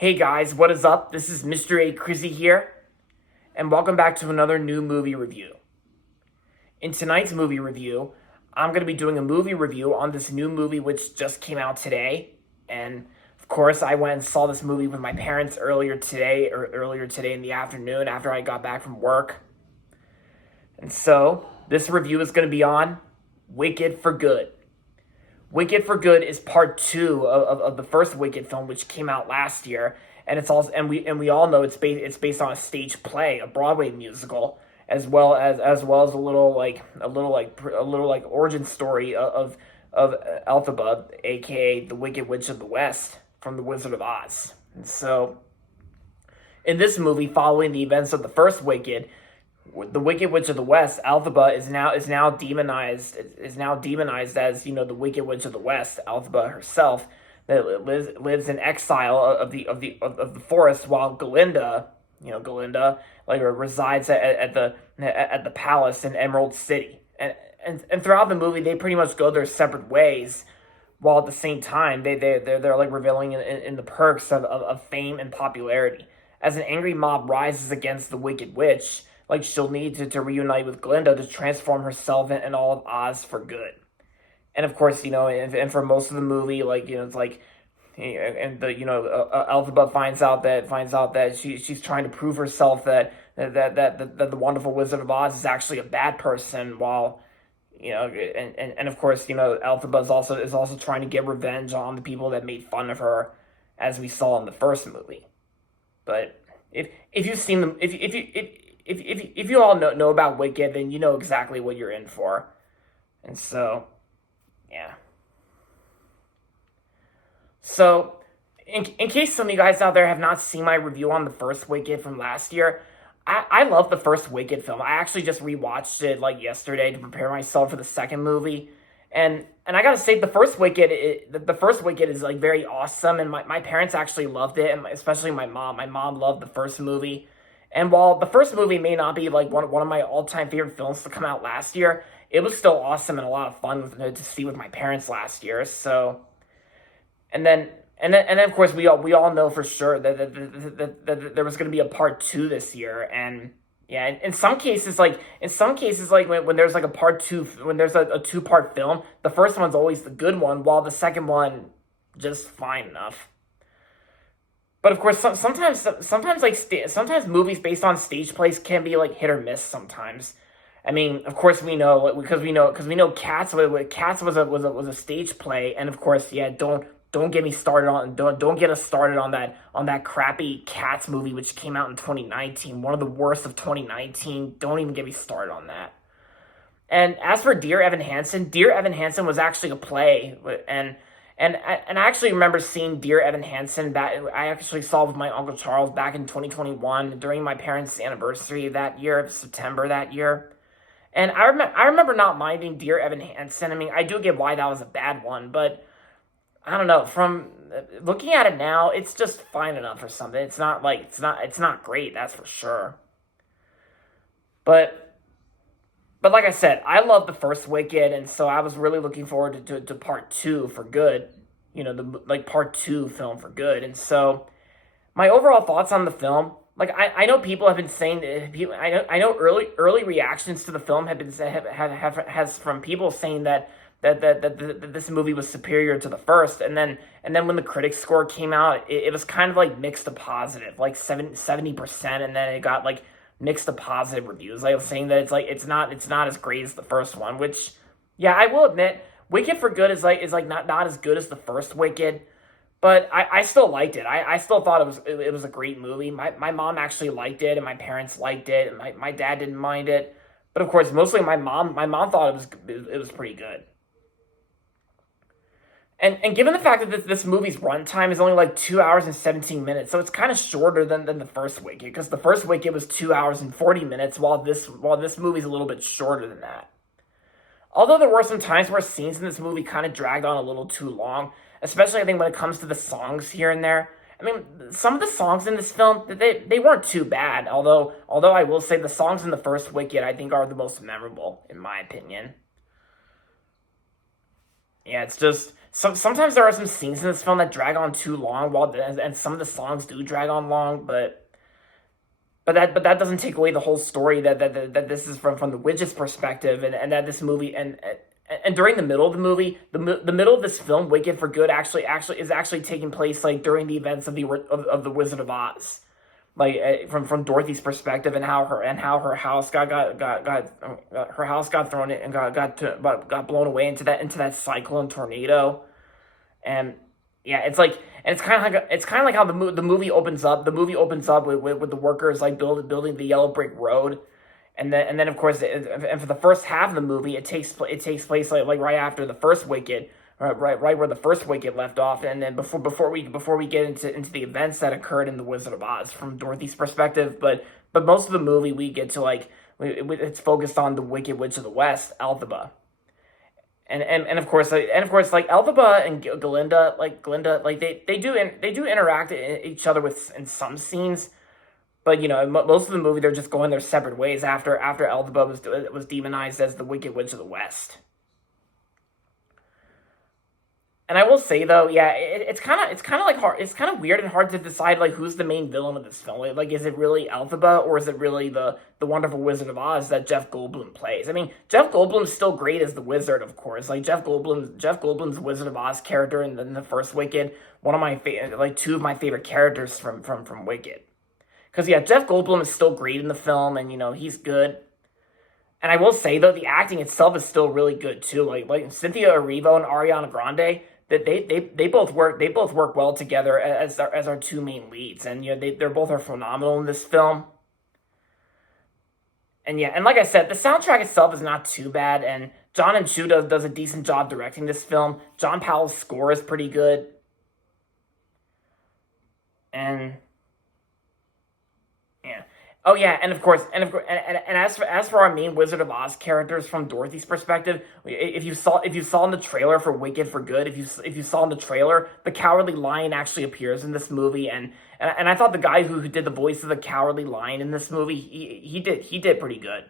Hey guys, what is up? This is Mr. A. Crizzy here, and welcome back to another new movie review. In tonight's movie review, I'm going to be doing a movie review on this new movie which just came out today, and of course I went and saw this movie with my parents earlier today in the afternoon after I got back from work. And so, this review is going to be on Wicked for Good. Wicked for Good is part two of the first Wicked film, which came out last year, and it's also we all know it's based on a stage play, a Broadway musical, as well as a little origin story of Elphaba, aka the Wicked Witch of the West from The Wizard of Oz. And so, in this movie, following the events of the first Wicked, the Wicked Witch of the West, Elphaba, is now demonized as the Wicked Witch of the West, Elphaba herself, that lives in exile of the forest, while Glinda resides at the palace in Emerald City, and throughout the movie they pretty much go their separate ways, while at the same time they're like reveling in the perks of fame and popularity. As an angry mob rises against the Wicked Witch, she'll need to reunite with Glinda to transform herself and all of Oz for good. And of course, and for most of the movie, Elphaba finds out that she's trying to prove herself that the wonderful Wizard of Oz is actually a bad person, while and of course, Elphaba is also trying to get revenge on the people that made fun of her, as we saw in the first movie. But if you've seen them, if you all know about Wicked, then you know exactly what you're in for. And so, yeah. So, in case some of you guys out there have not seen my review on the first Wicked from last year, I love the first Wicked film. I actually just rewatched it yesterday to prepare myself for the second movie. And I gotta say, the first Wicked is very awesome, and my parents actually loved it, and especially my mom. My mom loved the first movie. And while the first movie may not be one of my all-time favorite films to come out last year, it was still awesome and a lot of fun to see with my parents last year. So, and then of course we all know for sure that there was going to be a part two this year. And yeah, in some cases when there's a part two, when there's a two-part film, the first one's always the good one, while the second one just fine enough. But of course, sometimes movies based on stage plays can be hit or miss. Sometimes, I mean, of course we know because we know Cats was a stage play, and of course, yeah, don't get me started on don't get us started on that crappy Cats movie which came out in 2019, one of the worst of 2019. Don't even get me started on that. And as for Dear Evan Hansen was actually a play, and I actually remember seeing Dear Evan Hansen that I actually saw with my Uncle Charles back in 2021 during my parents' anniversary that year, September that year. And I remember not minding Dear Evan Hansen. I mean, I do get why that was a bad one, but I don't know. From looking at it now, it's just fine enough or something. It's not great, that's for sure. But like I said, I love the first Wicked, and so I was really looking forward to part two for good. Part two film for good. And so, my overall thoughts on the film, I know people have been saying that I know early reactions to the film has from people saying that this movie was superior to the first, and then when the critics score came out, it was kind of mixed to positive, 70%, and then it got mixed to positive reviews. I was saying that it's not as great as the first one, which, yeah, I will admit, Wicked for Good is not as good as the first Wicked, but I still liked it. I still thought it was a great movie. My mom actually liked it, and my parents liked it, and my dad didn't mind it, but of course mostly my mom thought it was pretty good. And given the fact that this movie's runtime is only 2 hours and 17 minutes, so it's kind of shorter than the first Wicked, because the first Wicked was 2 hours and 40 minutes, while this movie's a little bit shorter than that. Although there were some times where scenes in this movie kind of dragged on a little too long, especially I think when it comes to the songs here and there. I mean, some of the songs in this film, they weren't too bad, although I will say the songs in the first Wicked I think are the most memorable, in my opinion. Yeah, it's just sometimes there are some scenes in this film that drag on too long, and some of the songs do drag on long, but that doesn't take away the whole story that this is from the Widget's perspective, and that this movie and during the middle of the movie, the middle of this film, Wicked for Good, actually taking place like during the events of the Wizard of Oz, like from Dorothy's perspective, and how her house her house got thrown in and got blown away into that cyclone tornado. And yeah, it's kind of like how the movie opens up. The movie opens up with the workers like building the yellow brick road, and then of course, and for the first half of the movie, it takes place like right after the first Wicked, right where the first Wicked left off, and then before we get into the events that occurred in the Wizard of Oz from Dorothy's perspective. But most of the movie we get to it's focused on the Wicked Witch of the West, Elphaba. And of course, like Elphaba and Glinda, they do interact each other in some scenes, but most of the movie they're just going their separate ways after Elphaba was demonized as the Wicked Witch of the West. And I will say though, yeah, it's kind of like hard. It's kind of weird and hard to decide like who's the main villain of this film. Like, is it really Elphaba, or is it really the Wonderful Wizard of Oz that Jeff Goldblum plays? I mean, Jeff Goldblum's still great as the Wizard, of course. Like Jeff Goldblum's Wizard of Oz character in the first Wicked, one of my two of my favorite characters from Wicked. Because yeah, Jeff Goldblum is still great in the film, and he's good. And I will say though, the acting itself is still really good too. Like Cynthia Erivo and Ariana Grande, that they both work well together as our two main leads, and they're both are phenomenal in this film. And yeah, and like I said, the soundtrack itself is not too bad, and John and Chu does a decent job directing this film. John Powell's score is pretty good, and yeah. Oh yeah, and of course, and as for our main Wizard of Oz characters from Dorothy's perspective, if you saw in the trailer for Wicked for Good, if you saw in the trailer, the Cowardly Lion actually appears in this movie, and I thought the guy who did the voice of the Cowardly Lion in this movie, he did pretty good.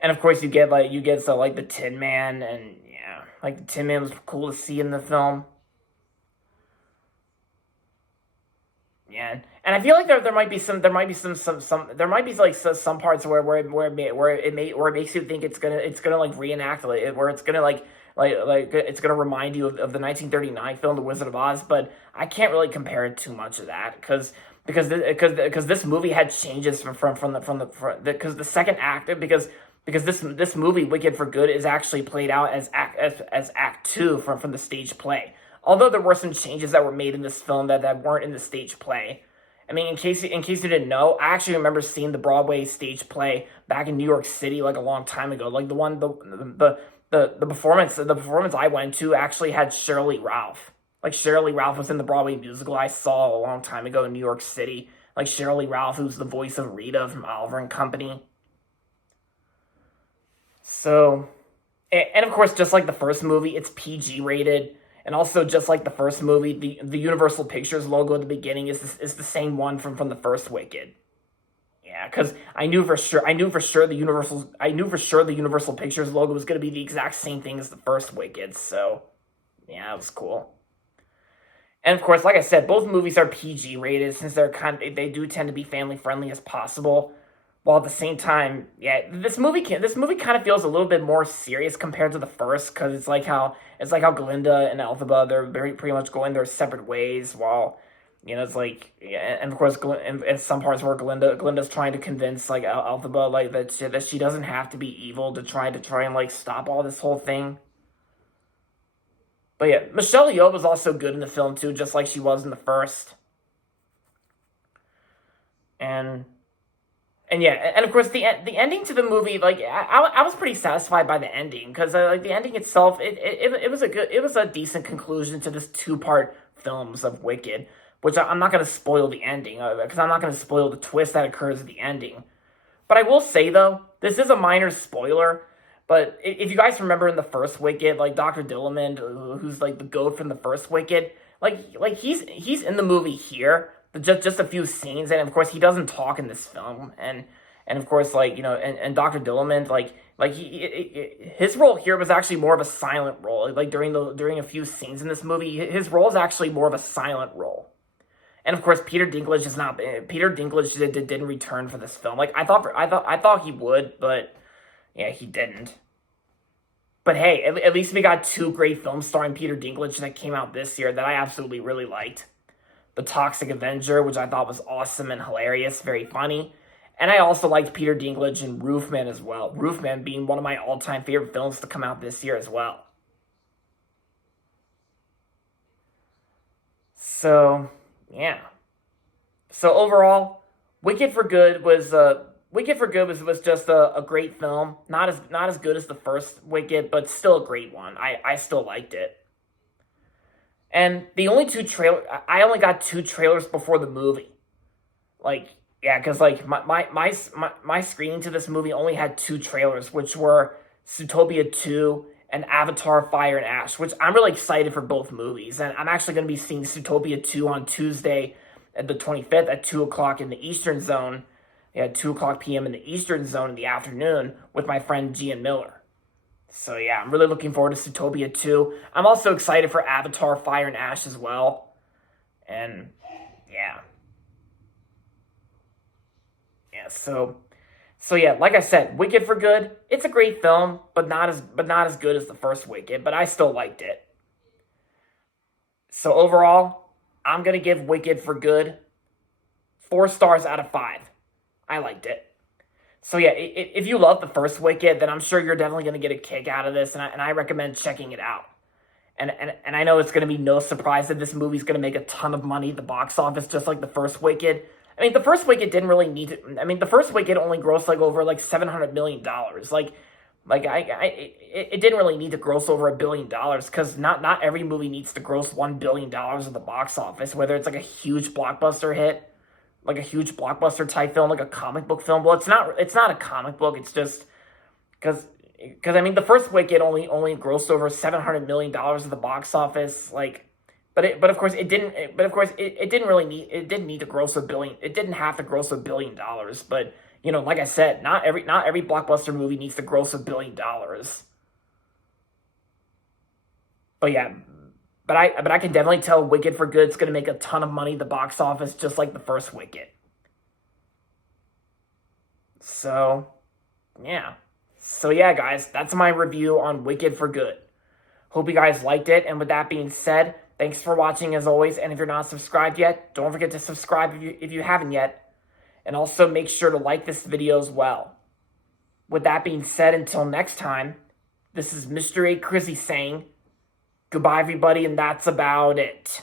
And of course, you get the Tin Man, and yeah, like the Tin Man was cool to see in the film. Yeah, and I feel like there might be some some parts where it makes you think it's gonna like reenact where it's gonna it's gonna remind you of the 1939 film The Wizard of Oz, but I can't really compare it too much of that because this movie had changes from the second act, because this movie Wicked for Good is actually played out as act two from the stage play. Although there were some changes that were made in this film that weren't in the stage play. I mean, in case you didn't know, I actually remember seeing the Broadway stage play back in New York City like a long time ago. Like the performance I went to actually had Shirley Ralph. Like Shirley Ralph was in the Broadway musical I saw a long time ago in New York City. Like Shirley Ralph, who's the voice of Rita from Oliver and Company. So, and of course, just like the first movie, it's PG rated. And also, just like the first movie, the Universal Pictures logo at the beginning is the same one from the first Wicked. Yeah, because I knew for sure the Universal Pictures logo was going to be the exact same thing as the first Wicked. So, yeah, it was cool. And of course, like I said, both movies are PG rated since they do tend to be family friendly as possible. While at the same time, yeah, this movie kind of feels a little bit more serious compared to the first, because it's like how Glinda and Elphaba, they're pretty much going their separate ways, while it's like, yeah, and of course in some parts where Glinda's trying to convince like Elphaba like that she doesn't have to be evil to try and like stop all this whole thing. But yeah, Michelle Yeoh was also good in the film too, just like she was in the first. And yeah, and of course the ending to the movie, like I was pretty satisfied by the ending, because like the ending itself, it was a decent conclusion to this 2-part films of Wicked, which I'm not gonna spoil the ending, because I'm not gonna spoil the twist that occurs at the ending. But I will say though, this is a minor spoiler. But if you guys remember in the first Wicked, like Dr. Dillamond, who's like the goat from the first Wicked, like he's in the movie here. Just a few scenes, and of course he doesn't talk in this film, and And of course, like, and Dr. Dillamond, his role here was actually more of a silent role. Like during a few scenes in this movie, his role is actually more of a silent role. And of course, Peter Dinklage didn't return for this film. Like, I thought he would, but yeah, he didn't. But hey, at least we got two great films starring Peter Dinklage that came out this year that I absolutely really liked. The Toxic Avenger, which I thought was awesome and hilarious, very funny. And I also liked Peter Dinklage in Roofman as well. Roofman being one of my all-time favorite films to come out this year as well. So, yeah. So overall, Wicked for Good was just a great film. Not as good as the first Wicked, but still a great one. I still liked it. And I only got two trailers before the movie. Like, yeah, because like my screening to this movie only had two trailers, which were Zootopia 2 and Avatar Fire and Ash, which I'm really excited for both movies. And I'm actually going to be seeing Zootopia 2 on Tuesday at the 25th at 2 o'clock in the Eastern Zone. Yeah, 2 o'clock p.m. in the Eastern Zone in the afternoon with my friend Gian Miller. So yeah, I'm really looking forward to Zootopia 2. I'm also excited for Avatar Fire and Ash as well. And yeah. Yeah, so yeah, like I said, Wicked for Good, it's a great film, but not as good as the first Wicked, but I still liked it. So overall, I'm going to give Wicked for Good 4 stars out of 5. I liked it. So yeah, if you love the first Wicked, then I'm sure you're definitely going to get a kick out of this, and I recommend checking it out. And I know it's going to be no surprise that this movie's going to make a ton of money at the box office, just like the first Wicked. I mean, the first Wicked didn't really need to. I mean, the first Wicked only grossed over $700 million. It didn't really need to gross over $1 billion, because not every movie needs to gross $1 billion at the box office, whether it's like a huge blockbuster hit, like a huge blockbuster type film, like a comic book film. Well, it's not a comic book. It's just because I mean, the first Wicked only grossed over $700 million at the box office. But of course it didn't. It didn't really need. It didn't need to gross $1 billion. It didn't have to gross $1 billion. But like I said, not every blockbuster movie needs to gross $1 billion. But yeah, but I can definitely tell Wicked for Good is going to make a ton of money at the box office, just like the first Wicked. So yeah, guys, that's my review on Wicked for Good. Hope you guys liked it. And with that being said, thanks for watching as always. And if you're not subscribed yet, don't forget to subscribe if you haven't yet. And also make sure to like this video as well. With that being said, until next time, this is Mr. A. Crizzy saying goodbye, everybody, and that's about it.